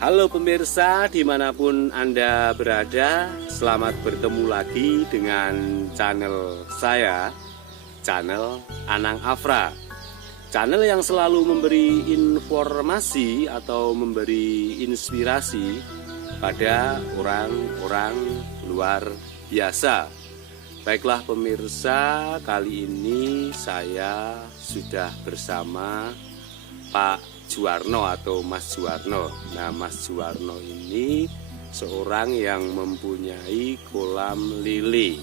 Halo pemirsa dimanapun Anda berada, selamat bertemu lagi dengan channel saya, channel Anang Afra. Channel yang selalu memberi informasi atau memberi inspirasi pada orang-orang luar biasa. Baiklah pemirsa, kali ini saya sudah bersama Pak Juwarno atau Mas Juwarno. Nah, Mas Juwarno ini seorang yang mempunyai kolam lele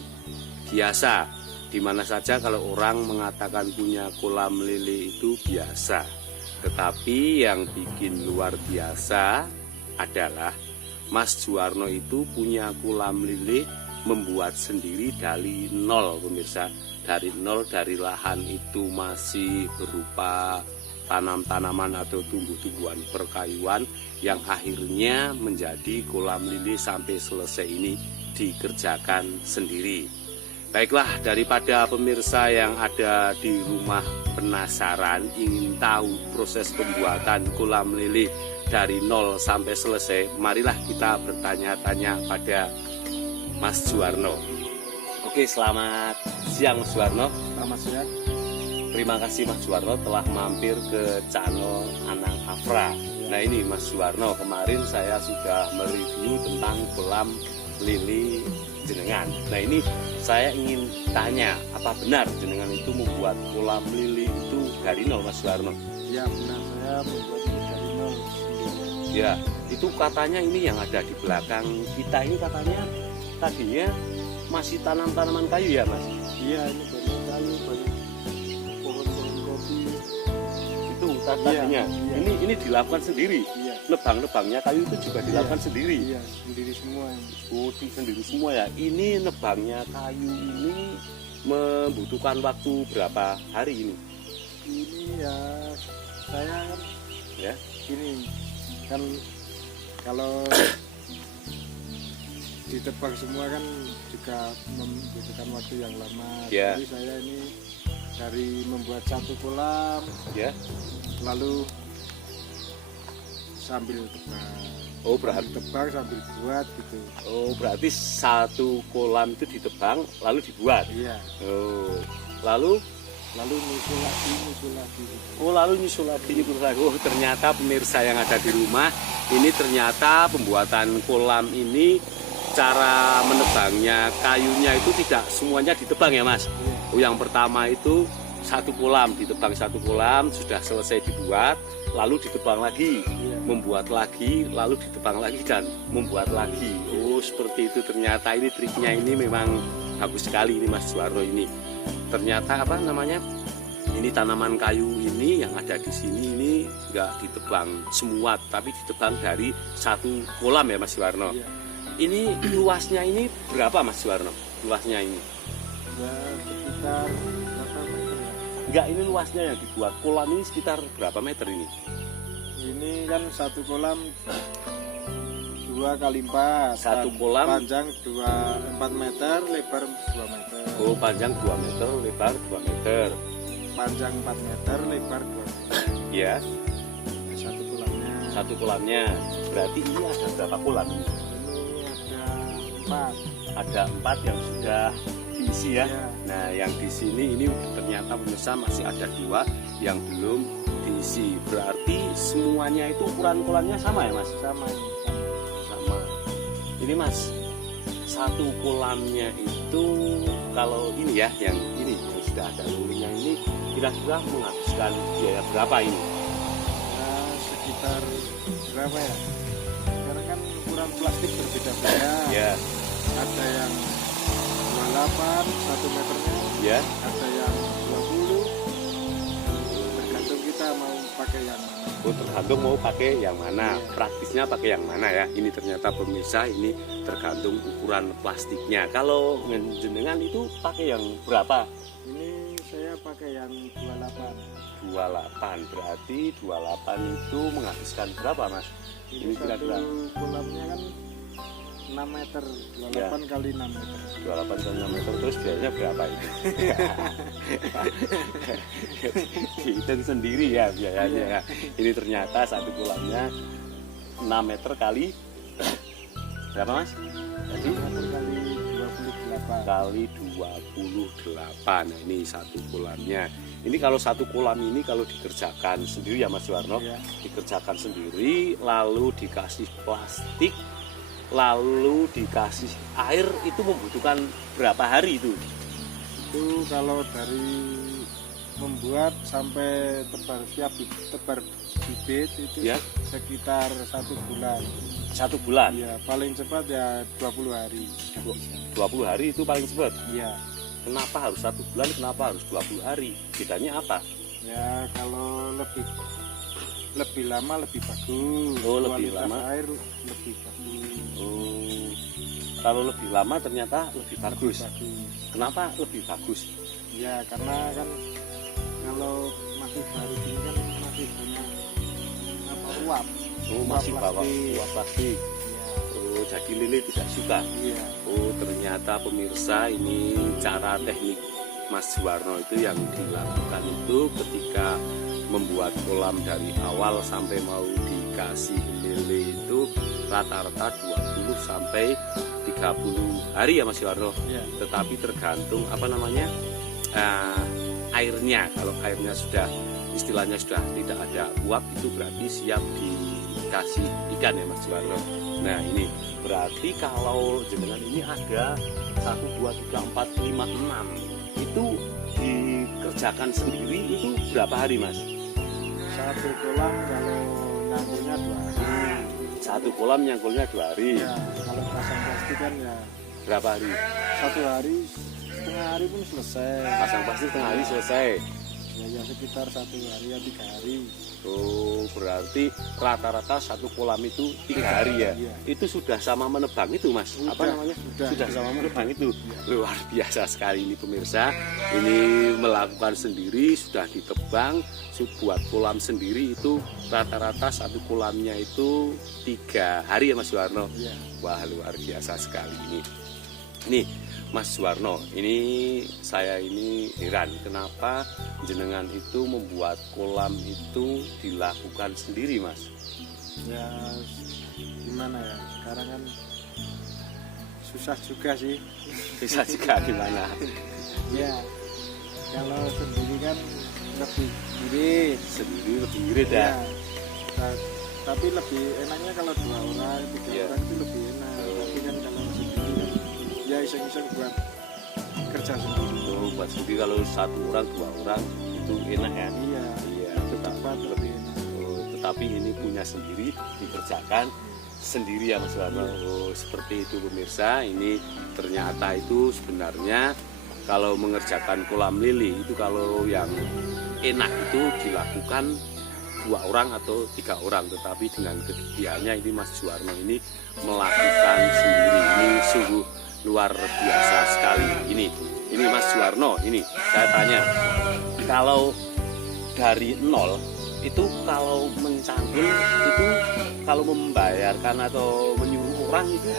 biasa. Di mana saja kalau orang mengatakan punya kolam lele itu biasa. Tetapi yang bikin luar biasa adalah Mas Juwarno itu punya kolam lele membuat sendiri dari nol pemirsa. Dari nol, dari lahan itu masih berupa tanam-tanaman atau tumbuh-tumbuhan perkayuan yang akhirnya menjadi kolam lele sampai selesai ini dikerjakan sendiri. Baiklah, daripada pemirsa yang ada di rumah penasaran ingin tahu proses pembuatan kolam lele dari nol sampai selesai, marilah kita bertanya-tanya pada Mas Juwarno. Oke, selamat siang Mas Juwarno. Selamat siang. Terima kasih Mas Juwarno telah mampir ke channel Anang Afra. Nah ini Mas Juwarno, kemarin saya sudah mereview tentang kolam lele jenengan. Nah ini saya ingin tanya, apa benar jenengan itu membuat kolam lele itu dari nol Mas Juwarno? Ya benar, saya membuat ini dari nol. Ya, itu katanya ini yang ada di belakang kita ini katanya tadinya masih tanam-tanaman kayu ya Mas? Iya, ini banyak kayu, banyak pohon-pohon kopi. Itu tadinya. Iya. Ini dilakukan sendiri. Iya. Nebang-nebangnya kayu itu juga dilakukan sendiri. Iya, sendiri semua. Oh, sendiri semua ya. Ini nebangnya kayu ini membutuhkan waktu berapa hari ini? Ini ya saya kan Ya. ini kan kalau ditebang semua kan juga membutuhkan waktu yang lama. Ya. Jadi saya ini dari membuat satu kolam, Ya. lalu sambil tebang. Oh, berarti Tebang sambil buat gitu. berarti satu kolam itu ditebang lalu dibuat. Iya. Oh. Lalu Nyusul lagi gitu. nyusul lagi. Oh, ternyata pemirsa yang ada di rumah ini ternyata pembuatan kolam ini cara menebangnya kayunya itu tidak semuanya ditebang ya Mas. Iya. Oh, yang pertama itu satu kolam, ditebang satu kolam sudah selesai dibuat, lalu ditebang lagi, Iya. membuat lagi, lalu ditebang lagi dan membuat lagi. Oh, seperti itu ternyata. Ini triknya ini memang bagus sekali ini Mas Juwarno ini. Ternyata apa namanya? Ini tanaman kayu ini yang ada di sini ini enggak ditebang semua, tapi ditebang dari satu kolam ya Mas Juwarno. Iya. Ini luasnya ini berapa Mas Juwarno? Luasnya ini? Ya sekitar berapa meter ya? Enggak, ini luasnya yang dibuat kolam ini sekitar berapa meter ini? Ini kan satu kolam 2 kali 4. Satu kolam panjang 4 meter, lebar 2 meter. oh panjang 2 meter, lebar 2 meter. Panjang 4 meter, lebar 2 meter. Ya, Satu kolamnya. satu kolamnya. Berarti ini ada berapa kolam? Ini ada 4. Ada 4 yang sudah diisi ya. Iya. Nah, yang di sini ini ternyata pemirsa masih ada 2 yang belum diisi. Berarti semuanya itu ukuran kolamnya sama ya Mas? Sama ini. Sama. Ini Mas, satu kolamnya itu kalau ini ya, yang ini yang sudah ada lulunya ini kira-kira menghabiskan biaya berapa ini? Ya sekitar berapa ya? Sekarang kan ukuran plastik berbeda-beda. Ya, Ada yang 28 1 meternya, ya. ada yang 20. Tergantung kita mau pakai yang mana. Oh, tergantung mau pakai yang mana, praktisnya pakai yang mana ya. Ini ternyata pemirsa ini tergantung ukuran plastiknya. Kalau jenengan itu pakai yang berapa? Ini saya pakai yang 28. 28, berarti 28 itu menghabiskan berapa Mas? Ini Satu kira-kira kolamnya kan 6 meter, 28 kali 6 meter. 28 kali 6 meter, terus biayanya berapa itu? Dihitung sendiri ya biayanya ya. Ini ternyata satu kolamnya 6 meter kali berapa mas? Jadi 6 meter kali 28. kali 28. Nah ini satu kolamnya. Ini kalau satu kolam ini kalau dikerjakan sendiri ya Mas Warno, Iya. dikerjakan sendiri, lalu dikasih plastik, lalu dikasih air, itu membutuhkan berapa hari itu? Itu kalau dari membuat sampai tebar bibit itu Ya. sekitar 1 bulan. 1 bulan, Ya paling cepat ya 20 hari. 20 hari itu paling cepat. Iya. Kenapa harus 1 bulan, kenapa harus 20 hari? Bedanya apa? Ya kalau lebih lama lebih bagus. Oh, lebih Kualitas lama. air lebih bagus. Oh, kalau lebih lama ternyata lebih bagus. Bagus. Kenapa lebih bagus? Ya karena kan kalau masih baru ini kan masih banyak apa uap. Oh, masih bawa plastik. uap plastik. Oh, jadi lele tidak suka. Iya. Oh, ternyata pemirsa ini cara teknik Mas Warno itu yang dilakukan itu ketika membuat kolam dari awal sampai mau dikasih lele itu rata-rata 20 sampai 30 hari ya Mas Warno. Iya. Tetapi tergantung apa namanya airnya. Kalau airnya sudah istilahnya sudah tidak ada uap itu berarti siap dikasih ikan ya Mas Warno. Nah ini berarti kalau jenengan ini ada 1, 2, 3, 4, 5, 6 itu dikerjakan sendiri itu berapa hari Mas? Satu kolam kalau nyangkulnya 2 hari. Satu kolam nyangkulnya 2 hari. Ya kalau pasang plastik kan ya Berapa hari? 1 hari setengah hari pun selesai. Pasang plastik tengah hari selesai. Ya sekitar 1 hari ya 3 hari. Oh, berarti rata-rata satu kolam itu 3 hari ya? Iya. Itu sudah sama menebang itu Mas? Apa Sudah, namanya? sudah. Sudah sama menebang itu? Iya. Luar biasa sekali ini pemirsa. Ini melakukan sendiri, sudah ditebang, buat kolam sendiri itu rata-rata satu kolamnya itu 3 hari ya Mas Warno? Iya. Wah luar biasa sekali ini. Nih Mas Warno, ini saya ini heran kenapa jenengan itu membuat kolam itu dilakukan sendiri Mas? Ya gimana ya, sekarang kan susah juga sih. Bisa juga gimana? Ya kalau sendiri kan lebih irit. Sendiri lebih irit Ya. ya? Tapi lebih enaknya kalau 2 orang, 3 Iya. orang itu lebih enak. Tapi kan kalau sendiri kan ya iseng-iseng buat kerja sendiri. Oh, buat sendiri kalau 1 orang, 2 orang itu enak ya? Iya. Iya, Cepat lebih enak. Oh, tetapi ini punya sendiri, dikerjakan sendiri ya Mas Warno. Oh, seperti itu pemirsa. Ini ternyata itu sebenarnya kalau mengerjakan kolam lele itu kalau yang enak itu dilakukan 2 orang atau 3 orang, tetapi dengan kegigihannya ini Mas Warno ini melakukan sendiri. Ini sungguh luar biasa sekali. Ini Mas Warno, ini saya tanya, kalau dari nol itu kalau mencangkul itu kalau membayarkan atau menyuruh orang itu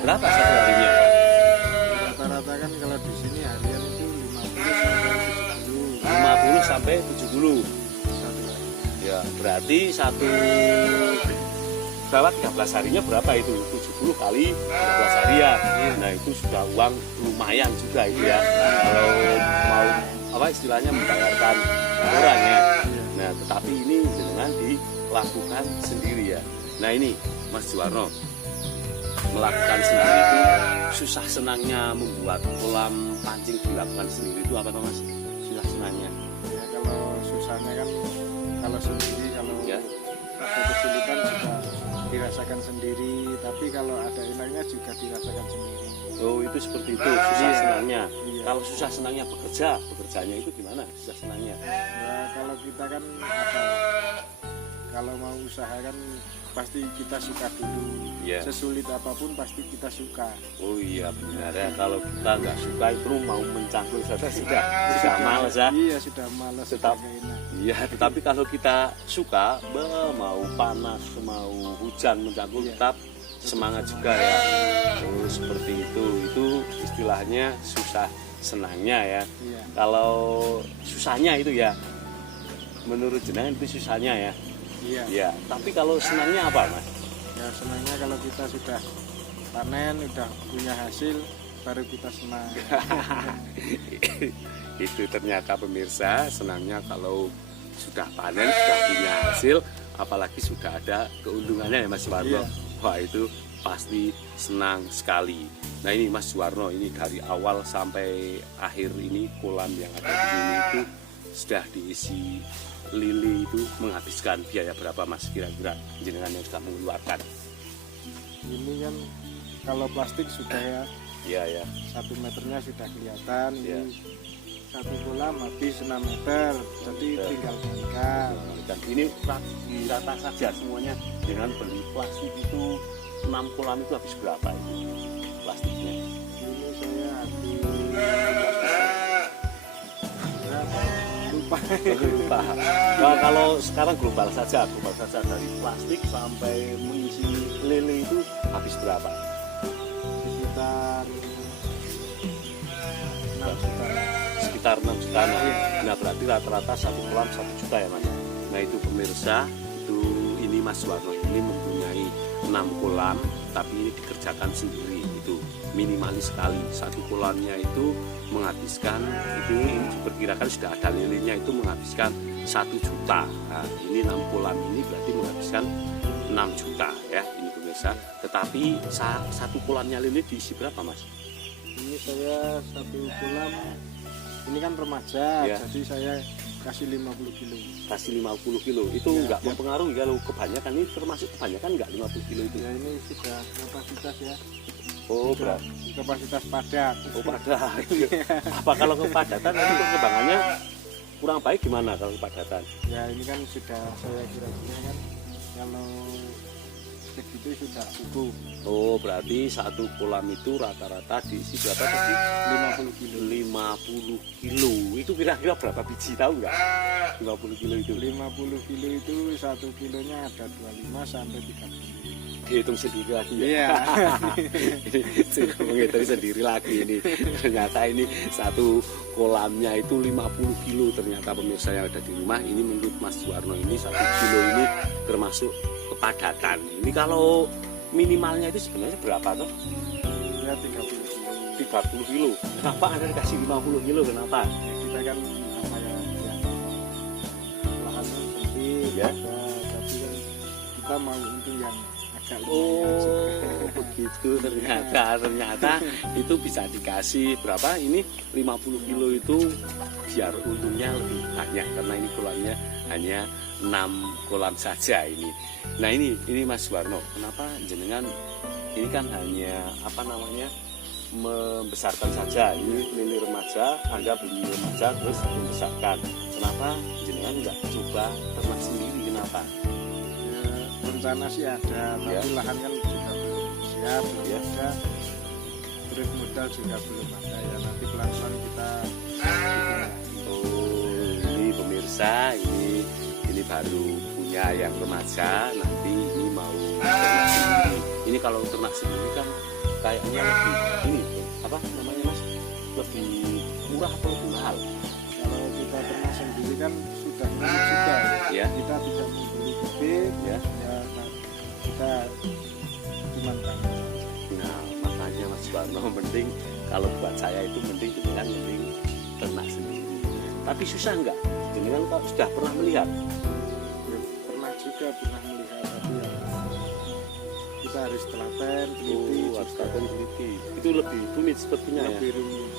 berapa satu harinya? Rata-rata kan kalau di sini harian itu 50 50 sampai sampai 70 70. satu hari. Ya, berarti satu berapa 13 harinya berapa itu? 70 kali 13 hari ya. Nah, itu sudah uang lumayan juga itu ya. Kalau mau apa istilahnya membayarkan orang ya. Nah, tetapi ini dengan dilakukan sendiri ya. Nah, ini Mas Warno melakukan sendiri itu susah senangnya membuat kolam pancing dilakukan sendiri itu apa Mas? Susah senangnya. Ya kalau susahnya kan kalau sendiri, kalau Ya. ada kesulitan juga dirasakan sendiri, tapi kalau ada enaknya juga dirasakan sendiri. Oh, itu seperti itu susah Iya. senangnya. Iya. Kalau susah senangnya bekerjanya itu gimana? Susah senangnya. Ya kalau kita kan kalau mau usaha kan pasti kita suka dulu. Iya. Sesulit apapun pasti kita suka. Oh iya benar ya. Kalau kita nggak suka itu mau mencangkul saja sudah males ya. Iya sudah malas, Tetap. sudah nggak enak. Iya, tetapi kalau kita suka, mau panas, mau hujan mencangkul Iya. tetap semangat juga ya. Oh, seperti itu. Itu istilahnya susah senangnya ya. Iya. Kalau susahnya itu ya, menurut jenengan itu susahnya ya. Iya. Ya, tapi kalau senangnya apa Mas? Ya senangnya kalau kita sudah panen, udah punya hasil, baru kita senang. Itu ternyata pemirsa senangnya kalau sudah panen, sudah punya hasil, apalagi sudah ada keuntungannya ya Mas Warno. Iya. Wah itu pasti senang sekali. Nah ini Mas Warno, ini dari awal sampai akhir ini kolam yang ada di sini itu sudah diisi lili, itu menghabiskan biaya berapa Mas kira-kira jenengan yang sudah mengeluarkan? Ini kan kalau plastik sudah ya, Iya ya. 1 meternya sudah kelihatan. Iya. Ini satu kolam habis 6 meter, jadi tinggal bongkar. Dan ini rata saja semuanya dengan beli plastik itu 6 kolam itu habis berapa itu plastiknya? Ini saya habis berapa? Lupa. Lupa. Nah, kalau sekarang global saja dari plastik sampai mengisi lele itu habis berapa? Sekitar 6 juta. Sekitar 6 juta. Nah berarti rata-rata 1 kolam 1 juta ya Mas. Nah itu pemirsa, itu ini Mas Warno ini mempunyai 6 kolam, tapi ini dikerjakan sendiri. Itu minimalis sekali, 1 kolamnya itu menghabiskan, itu ini diperkirakan sudah ada lilenya itu menghabiskan 1 juta. Nah, ini 6 kolam ini berarti menghabiskan 6 juta ya ini pemirsa. Tetapi 1 kolamnya lele diisi berapa Mas? Ini saya 1 kolam, ini kan remaja, Ya. jadi saya kasih 50 kilo. Kasih 50 kilo itu Ya, enggak ya. mempengaruhi kalau kebanyakan, ini termasuk kebanyakan enggak 50 kilo itu? Ya ini sudah kapasitas ya, Oh sudah berat. kapasitas padat. Oh padat. Apa kalau kepadatan nanti perkembangannya kurang baik gimana kalau kepadatan? Ya ini kan sudah saya kira-kira kan kalau segitu sudah cukup. Oh berarti 1 kolam itu rata-rata diisi berapa tadi? 50 kilo. 50 kilo. Itu kira-kira berapa biji tahu nggak? 50 kilo itu 50 kilo itu 1 kilonya ada 25 sampai 30. dihitung sendiri lagi ya. Iya. Ini sudah menghitung sendiri lagi ini. Ternyata ini 1 kolamnya itu 50 kilo ternyata pemirsa yang ada di rumah. Ini menurut Mas Warno ini 1 kilo ini termasuk kepadatan. Ini kalau minimalnya itu sebenarnya berapa toh? Ya 30 kilo. 30 kilo. Kenapa Anda dikasih 50 kilo? Kenapa? Ya, kita kan apa ya, lahan kan sempit Ya. tapi kan kita mau untung yang agak Oh begitu ternyata itu bisa dikasih berapa ini 50 kilo itu biar untungnya lebih banyak karena ini kolamnya hanya 6 kolam saja ini. Nah ini Mas Warno, kenapa jenengan ini kan hanya apa namanya membesarkan saja, ini lili remaja, Anda beli remaja terus membesarkan. Kenapa jenengan nggak coba ternak sendiri? Kenapa? rencana sih ada, tapi Ya. lahan kan juga belum siap, belum Ya. ada, terus modal juga belum ada ya, nanti pelan-pelan kita Oh, ini pemirsa, ini baru punya yang remaja, nanti ini mau ternak sendiri. Ini kalau ternak sendiri kan kayaknya lebih ini apa namanya Mas? Lebih murah atau lebih mahal? kalau kita ternak sendiri kan sudah milik juga Ya. kita tidak membeli gede Ya. ya nah, kita cuma tangan. Nah, makanya Mas Warno mending kalau buat saya itu mending ternak sendiri. Tapi susah enggak? Jenengan kalau sudah pernah melihat? Ya, pernah juga pernah melihat, tapi ya kita harus telaten teliti Harus juga. teliti. Itu lebih rumit sepertinya ya. Lebih rumit.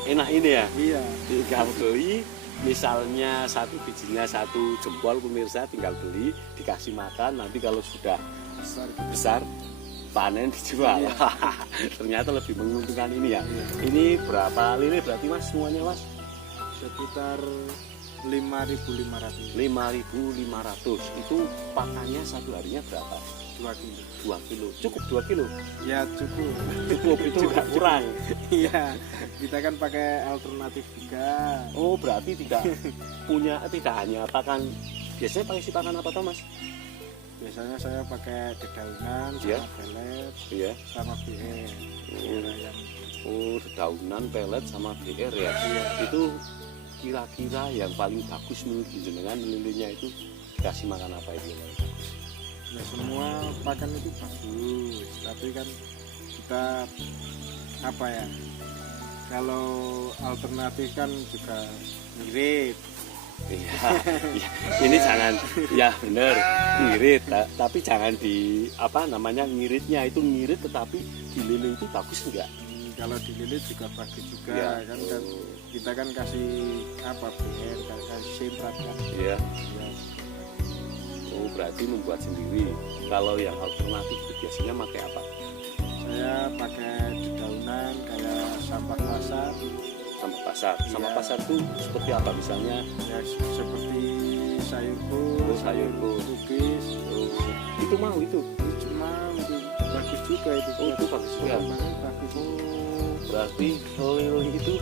Enak ini ya. Iya. Tinggal beli, misalnya 1 bijinya 1 jempol pemirsa, tinggal beli, dikasih makan, nanti kalau sudah Besar. besar panen dijual. Iya. Ternyata lebih menguntungkan ini ya. Iya. Ini berapa lele berarti Mas semuanya Mas? Sekitar 5.500. 5.500. Itu pakannya satu harinya berapa? 2 kilo. 2 kilo. Cukup 2 kilo. Ya cukup. Cukup itu nggak kurang. Iya. Kita kan pakai alternatif juga. Oh berarti tidak hanya pakan. Biasanya pakai pakan apa toh Mas? Biasanya saya pakai dedaunan sama Iya. pelet Iya. sama BR. Oh dedaunan, pelet sama BR ya. Iya. Itu kira-kira yang paling bagus menurut jenengan lilenya itu dikasih makan apa itu yang paling bagus? Ya semua pakan itu bagus, tapi kan kita apa ya? Kalau alternatif kan juga ngirit. Iya, iya. Ini jangan, ya bener ngirit, tapi jangan di apa namanya ngiritnya itu ngirit, tetapi dililih itu bagus enggak? Kalau dililit juga bagus juga Ya. kan, kita kan kasih apa BR, kasih sentrat kan. Iya. Ya, Oh berarti membuat sendiri. Kalau yang alternatif itu biasanya pakai apa? saya pakai dedaunan kayak sampah pasar, Sampah pasar. Sampah Iya. pasar itu seperti apa misalnya? ya seperti sayurku, Oh, sayurku. kubis, Oh, itu mau itu. cuma itu bagus juga itu. Oh, itu bagus juga. Perkembangan bagus. Berarti lili itu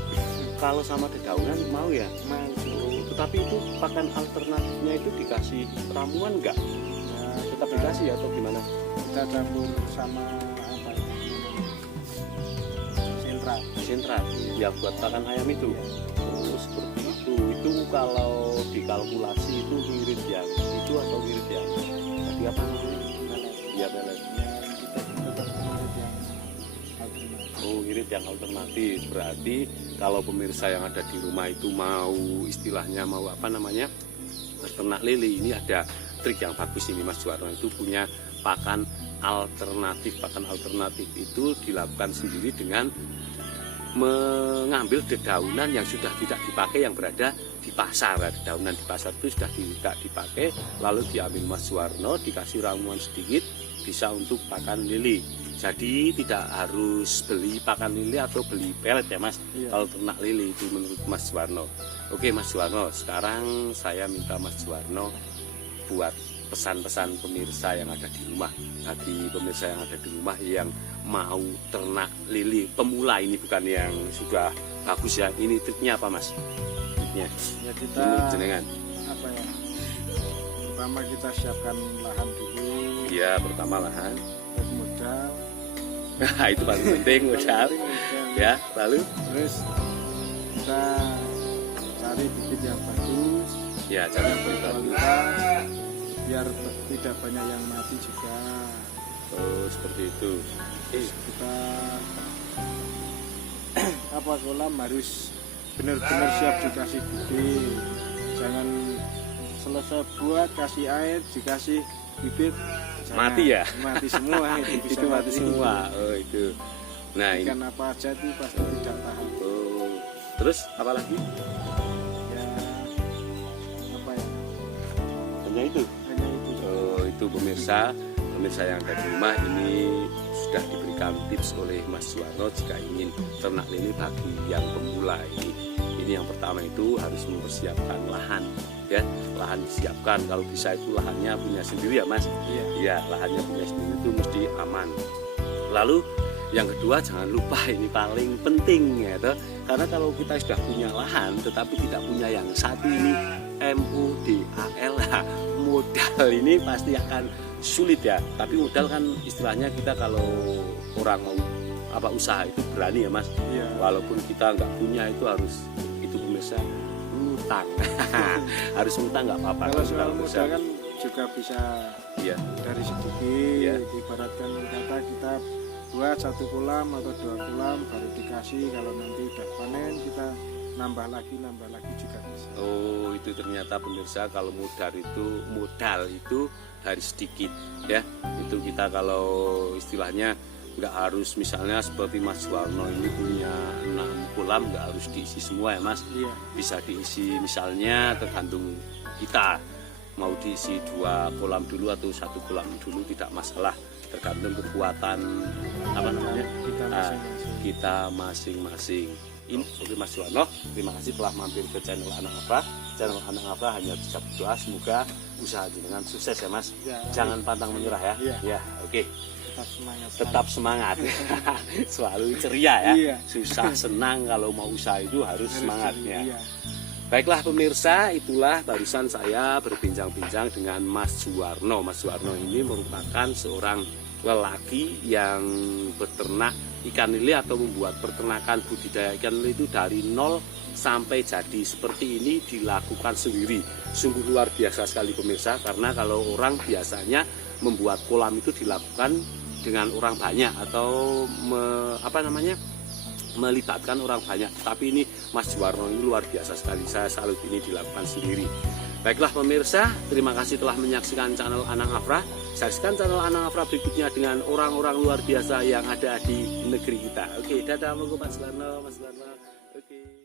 kalau sama dedaunan mau ya? Mau Oh, tetapi itu pakan alternatifnya itu dikasih ramuan enggak? ya, Tetap dikasih ya atau gimana? kita campur sama apa ya? Sentrat. Sentrat yang buat pakan ayam itu. Oh, seperti itu. Itu kalau dikalkulasi itu ngirit yang itu atau ngirit yang tadi apa namanya? Iya pelet. Ya, kita tetap ngirit yang alternatif. Oh, ngirit yang alternatif. Berarti kalau pemirsa yang ada di rumah itu mau istilahnya mau apa namanya? Beternak lele, ini ada trik yang bagus ini Mas Juwarno itu punya pakan alternatif. Pakan alternatif itu dilakukan sendiri dengan mengambil dedaunan yang sudah tidak dipakai yang berada di pasar. Dedaunan di pasar itu sudah tidak dipakai, lalu diambil Mas Juwarno, dikasih ramuan sedikit, bisa untuk pakan lele. Jadi tidak harus beli pakan lele atau beli pelet ya Mas, Iya. kalau ternak lele itu menurut Mas Juwarno. Oke Mas Juwarno, sekarang saya minta Mas Juwarno buat pesan-pesan pemirsa yang ada di rumah. Bagi pemirsa yang ada di rumah yang mau ternak lele pemula, ini bukan yang sudah bagus ya, ini triknya apa Mas? Triknya Ya kita menurut jenengan. apa ya? Pertama kita siapkan lahan dulu, Iya, pertama lahan. terus modal. Nah, itu paling penting modal. Paling penting modal. Ya, lalu Terus kita cari bibit yang bagus, ya jangan berlalu. kualitas, biar tidak banyak yang mati juga. Oh, seperti itu. Terus kita apa kolam harus benar-benar siap dikasih bibit. Jangan selesai buat kasih air dikasih bibit jangan. Mati ya? Mati semua itu bisa Itu mati semua. Oh, itu. Nah, ini. Ikan apa aja itu pasti tidak tahan. Oh. Terus apa lagi? Ya apa ya? Hanya itu. Hanya itu. Oh, itu pemirsa yang ada di rumah ini sudah diberikan tips oleh Mas Juwarno jika ingin ternak lele bagi yang pemula ini. Ini yang pertama itu harus mempersiapkan lahan, ya. Lahan disiapkan, kalau bisa itu lahannya punya sendiri ya Mas. Iya. Ya, lahannya punya sendiri itu mesti aman. Lalu yang kedua jangan lupa ini paling penting ya toh. Karena kalau kita sudah punya lahan tetapi tidak punya yang satu ini MODAL, modal ini pasti akan sulit ya. Tapi modal kan istilahnya kita kalau orang mau apa usaha itu berani ya Mas. Iya. Walaupun kita nggak punya itu harus itu pemirsa utang. Harus utang nggak apa-apa. Kalau soal pemirsa. modal kan juga bisa Iya. dari sedikit. Iya. Ibaratkan kata kita buat 1 kolam atau 2 kolam baru dikasih, kalau nanti udah panen kita nambah lagi juga bisa. Oh, itu ternyata pemirsa kalau modal itu dari sedikit ya. Itu kita kalau istilahnya nggak harus misalnya seperti Mas Juwarno ini punya 6 kolam nggak harus diisi semua ya Mas. Iya. Bisa diisi misalnya tergantung kita mau diisi 2 kolam dulu atau 1 kolam dulu tidak masalah, tergantung kekuatan apa namanya Kita masing-masing. kita masing-masing. Ini oke Mas Juwarno, terima kasih telah mampir ke channel Anak Afra. Channel Anak Afra hanya bisa berdoa semoga usaha jenengan sukses ya Mas. Ya, Jangan pantang menyerah ya. Iya. Ya, oke. tetap semangat. Tetap semangat. Selalu ceria ya. Iya. Susah senang kalau mau usaha itu harus semangatnya. Iya. Baiklah pemirsa, itulah barusan saya berbincang-bincang dengan Mas Juwarno. Mas Juwarno ini merupakan seorang lelaki yang beternak ikan lele atau membuat peternakan budidaya ikan lele itu dari nol sampai jadi seperti ini dilakukan sendiri. Sungguh luar biasa sekali pemirsa, karena kalau orang biasanya membuat kolam itu dilakukan dengan orang banyak atau melibatkan orang banyak. Tapi ini Mas Juwarno ini luar biasa sekali, saya salut, ini dilakukan sendiri. Baiklah pemirsa, terima kasih telah menyaksikan channel Anang Afra. Saksikan channel Anang Afra berikutnya dengan orang-orang luar biasa yang ada di negeri kita. Oke, dadah, Mas Juwarno. Oke.